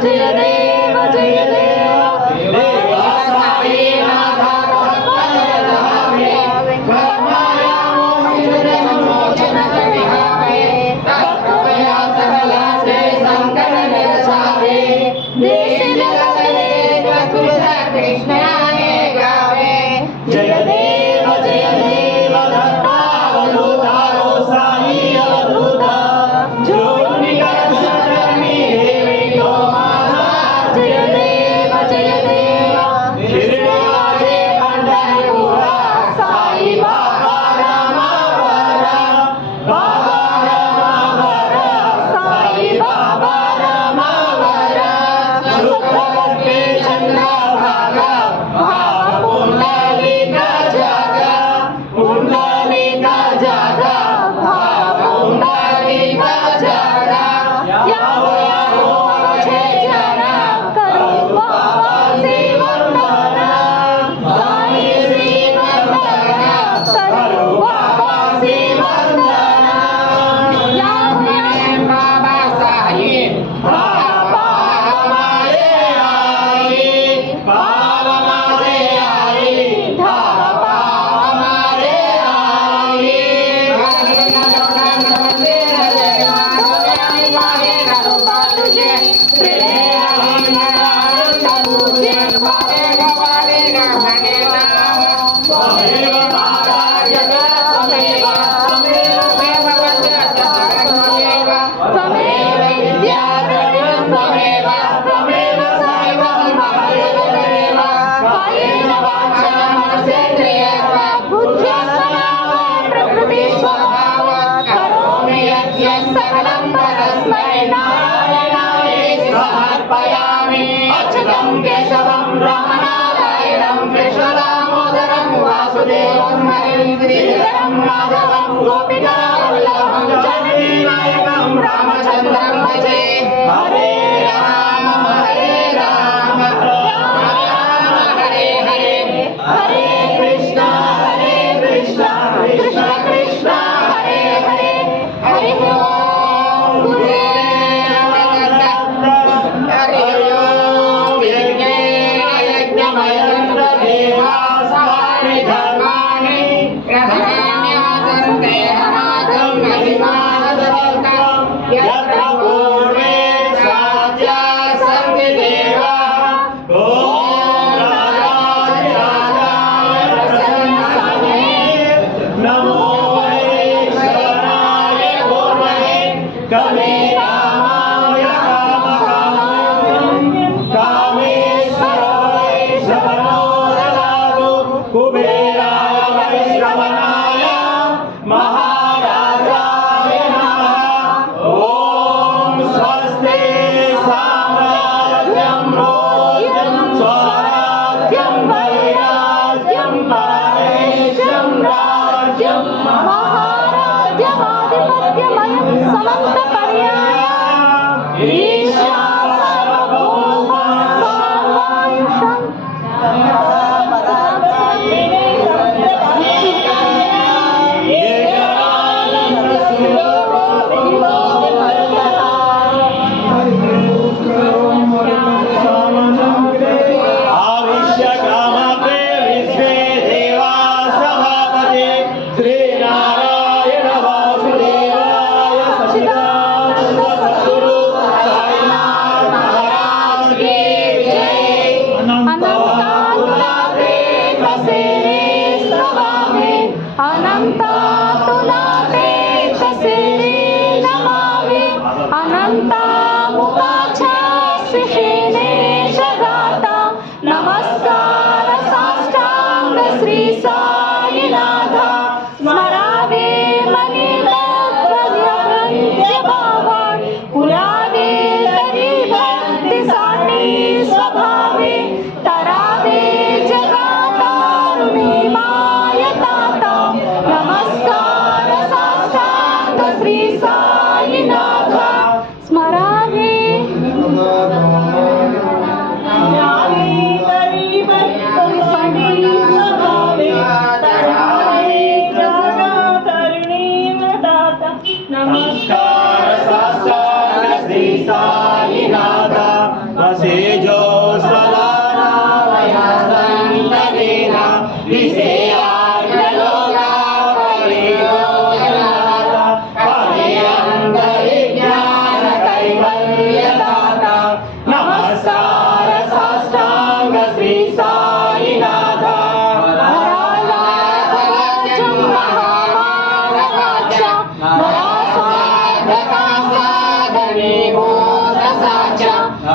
to your neighbor, to your neighbor. Viva! Sasudeva Maheshwari.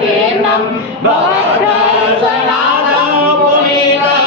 Nam. Bhagavad Gita